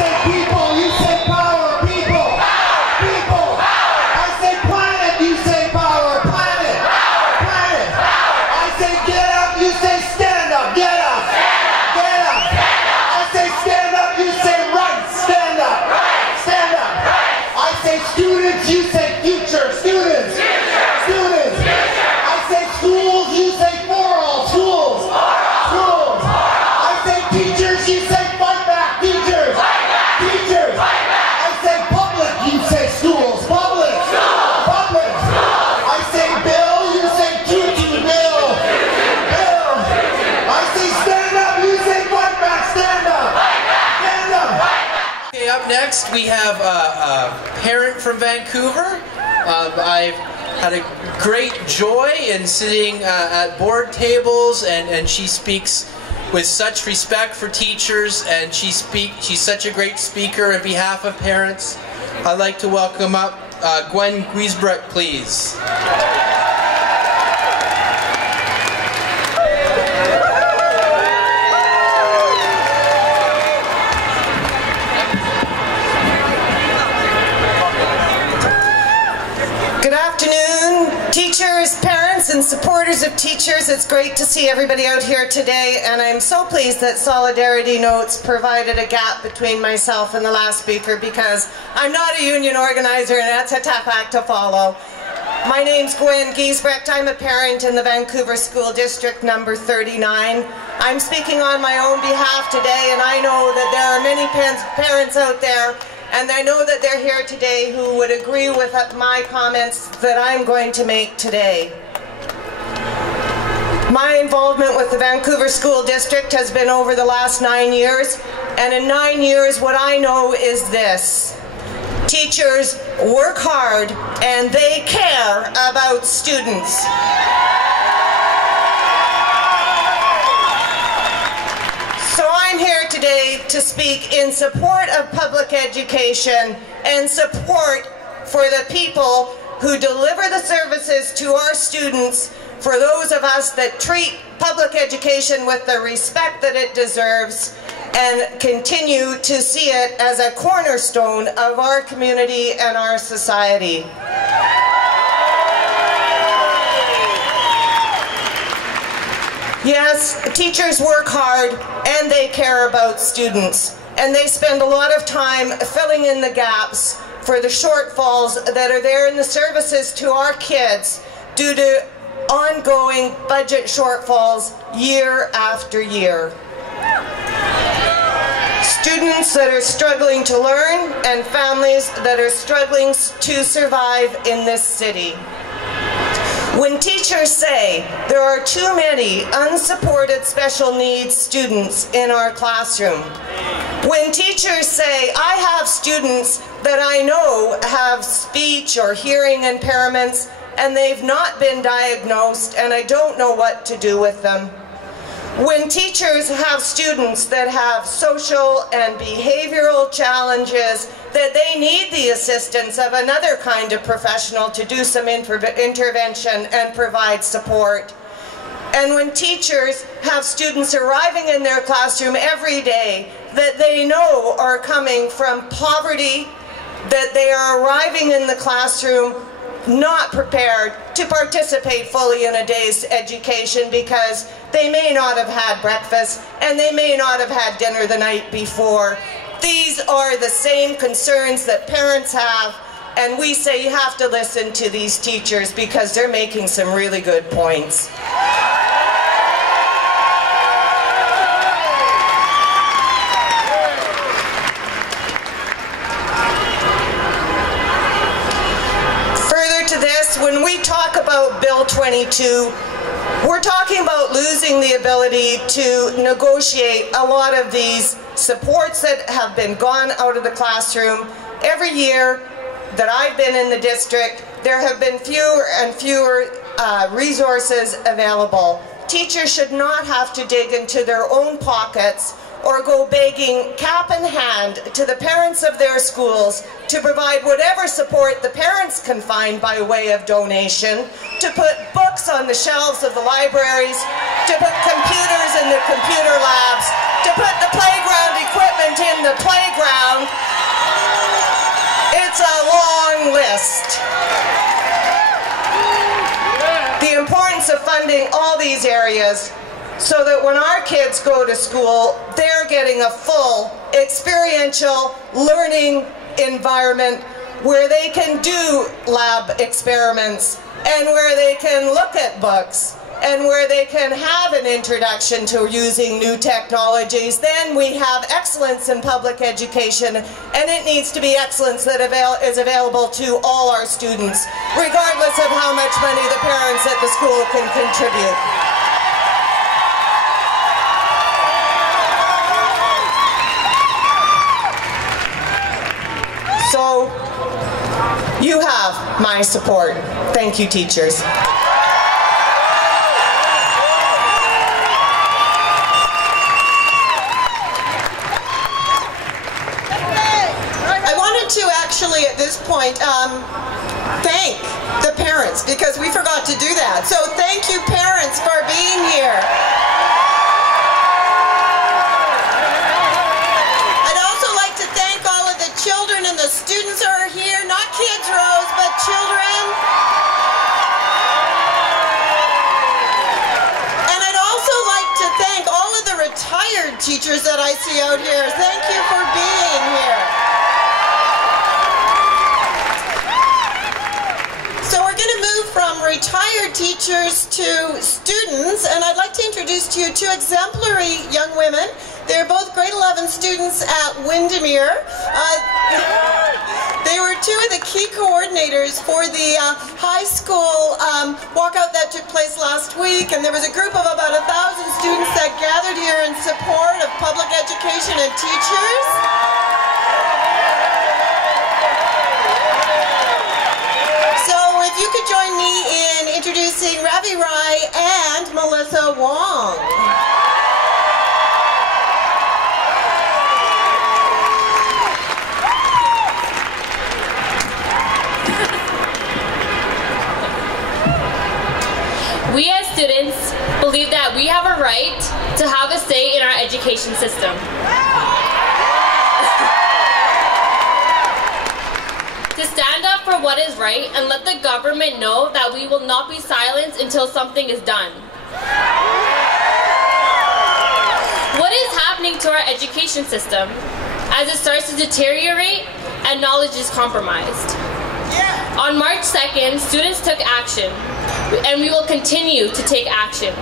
say people, you say power. People. People. I say planet, you say power. Planet. Planet. I say get up, you say stand up. Get up. Get up. I say stand up, you say right. Stand up. Stand up. I say students, you say future. Students. Students. I say schools, you say for all. Schools. Schools. I say teachers, you say fight back. Teachers. Teachers. I say public, you say schools. Public. Public. I say bill, you say tutu. Bill. Bill. I say stand up, you say fight back. Stand up. Stand up. Okay, up next we have a parent from Vancouver. I've had a great joy in sitting at board tables, and she speaks with such respect for teachers, and she's such a great speaker on behalf of parents. I'd like to welcome up Gwen Giesbrecht, please. Good afternoon, teachers, parents, and supporters of teachers. It's great to see everybody out here today, and I'm so pleased that Solidarity Notes provided a gap between myself and the last speaker, because I'm not a union organizer and that's a tough act to follow. My name's Gwen Giesbrecht. I'm a parent in the Vancouver School District number 39. I'm speaking on my own behalf today, and I know that there are many parents out there, and I know that they're here today who would agree with my comments that I'm going to make today. My involvement with the Vancouver School District has been over the last 9 years, and in 9 years what I know is this: teachers work hard and they care about students. So I'm here today to speak in support of public education and support for the people who deliver the services to our students, for those of us that treat public education with the respect that it deserves and continue to see it as a cornerstone of our community and our society. Yes, teachers work hard and they care about students, and they spend a lot of time filling in the gaps for the shortfalls that are there in the services to our kids due to ongoing budget shortfalls year after year. Students that are struggling to learn and families that are struggling to survive in this city. When teachers say there are too many unsupported special needs students in our classroom, when teachers say I have students that I know have speech or hearing impairments and they've not been diagnosed and I don't know what to do with them, when teachers have students that have social and behavioral challenges that they need the assistance of another kind of professional to do some intervention and provide support, and when teachers have students arriving in their classroom every day that they know are coming from poverty, that they are arriving in the classroom not prepared to participate fully in a day's education because they may not have had breakfast and they may not have had dinner the night before. These are the same concerns that parents have, and we say you have to listen to these teachers because they're making some really good points. Further to this, when we talk about Bill 22, we're talking about losing the ability to negotiate a lot of these supports that have been gone out of the classroom. Every year that I've been in the district, there have been fewer and fewer resources available. Teachers should not have to dig into their own pockets or go begging cap in hand to the parents of their schools to provide whatever support the parents can find by way of donation, to put books on the shelves of the libraries, to put computers in the computer labs, to put the playground equipment in the playground, funding all these areas so that when our kids go to school, they're getting a full experiential learning environment where they can do lab experiments and where they can look at books and where they can have an introduction to using new technologies. Then we have excellence in public education, and it needs to be excellence that is available to all our students, regardless of how much money the parents at the school can contribute. So, you have my support. Thank you, teachers. Actually, at this point, thank the parents, because we forgot to do that. So thank you, parents, for being here. I'd also like to thank all of the children and the students who are here, not kids, Rose, but children. And I'd also like to thank all of the retired teachers that I see out here. Thank you for being here. From retired teachers to students, and I'd like to introduce to you two exemplary young women. They're both grade 11 students at Windermere. They were two of the key coordinators for the high school walkout that took place last week, and there was a group of about 1,000 students that gathered here in support of public education and teachers. If you could join me in introducing Ravi Rai and Melissa Wong. We as students believe that we have a right to have a say in our education system. To stand up for what is right and let the government know that we will not be silenced until something is done. What is happening to our education system as it starts to deteriorate and knowledge is compromised? On March 2nd, students took action, and we will continue to take action.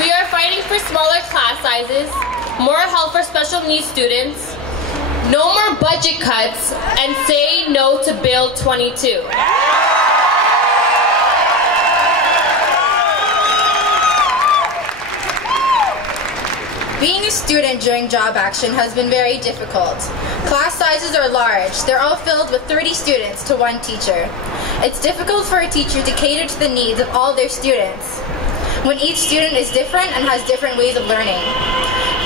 We are fighting for smaller class sizes, more help for special needs students, no more budget cuts, and say no to Bill 22. Being a student during job action has been very difficult. Class sizes are large. They're all filled with 30 students to one teacher. It's difficult for a teacher to cater to the needs of all their students, when each student is different and has different ways of learning.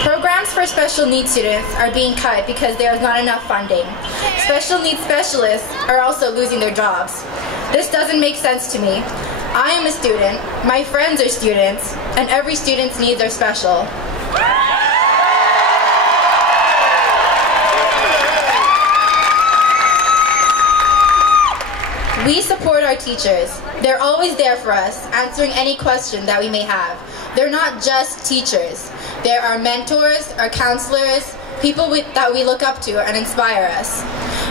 Programs for special needs students are being cut because there is not enough funding. Special needs specialists are also losing their jobs. This doesn't make sense to me. I am a student, my friends are students, and every student's needs are special. We support our teachers. They're always there for us, answering any question that we may have. They're not just teachers. They're our mentors, our counselors, people that we look up to and inspire us.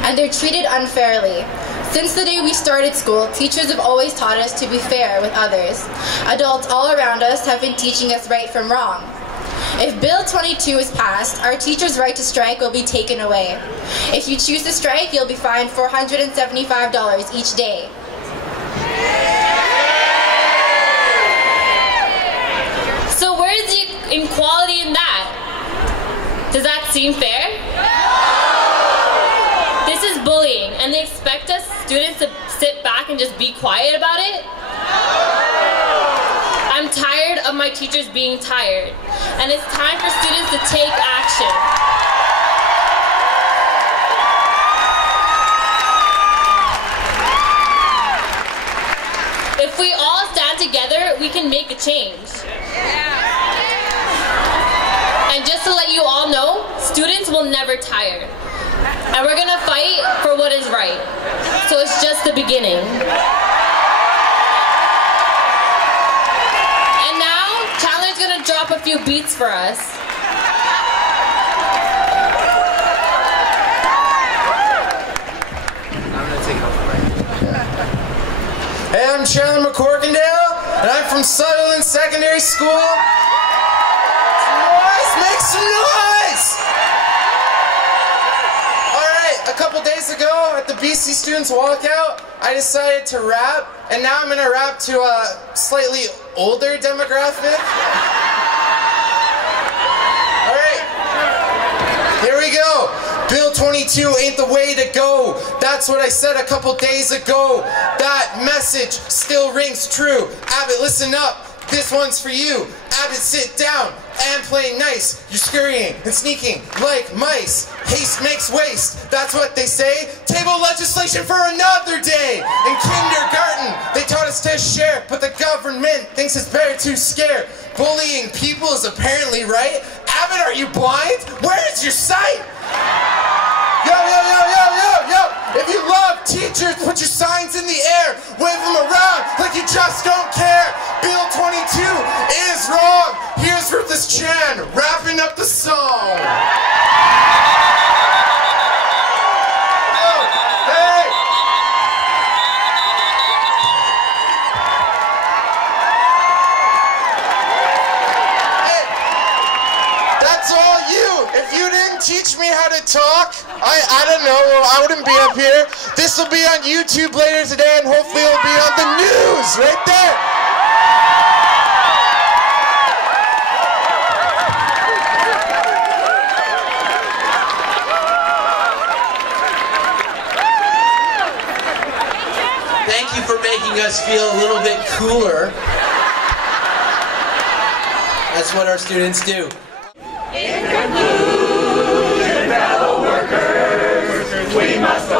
And they're treated unfairly. Since the day we started school, teachers have always taught us to be fair with others. Adults all around us have been teaching us right from wrong. If Bill 22 is passed, our teachers' right to strike will be taken away. If you choose to strike, you'll be fined $475 each day. So where's the equality in that? Does that seem fair? This is bullying, and they expect us students to sit back and just be quiet about it? I'm tired of my teachers being tired, and it's time for students to take action. If we all stand together, we can make a change. And just to let you all know, students will never tire. And we're gonna fight for what is right. So it's just the beginning. And now, Chandler's gonna drop a few beats for us. Hey, I'm Chandler McCorkindale, and I'm from Sutherland Secondary School. Noise! Make some noise! Alright, a couple days ago at the BC Students Walkout, I decided to rap, and now I'm going to rap to a slightly older demographic. Alright, here we go. Bill 22 ain't the way to go. That's what I said a couple days ago. That message still rings true. Abbott, listen up. This one's for you. Abbott, sit down and play nice. You're scurrying and sneaking like mice. Haste makes waste. That's what they say. Table legislation for another day. In kindergarten, they taught us to share, but the government thinks it's better to scare. Bullying people is apparently right. Abbott, are you blind? Where is your sight? Yo, yo, yo, yo, yo, yo! If you love teachers, put your signs in the air. Wave them around like you just don't care. Bill 22 is wrong. Here's Ruthless Chan wrapping up the song. Oh, hey! Hey! That's all you. If you didn't teach me how to talk, I don't know, I wouldn't be up here. This will be on YouTube later today, and hopefully it'll be on the news right there. Thank you for making us feel a little bit cooler. That's what our students do. In conclusion, fellow workers, we must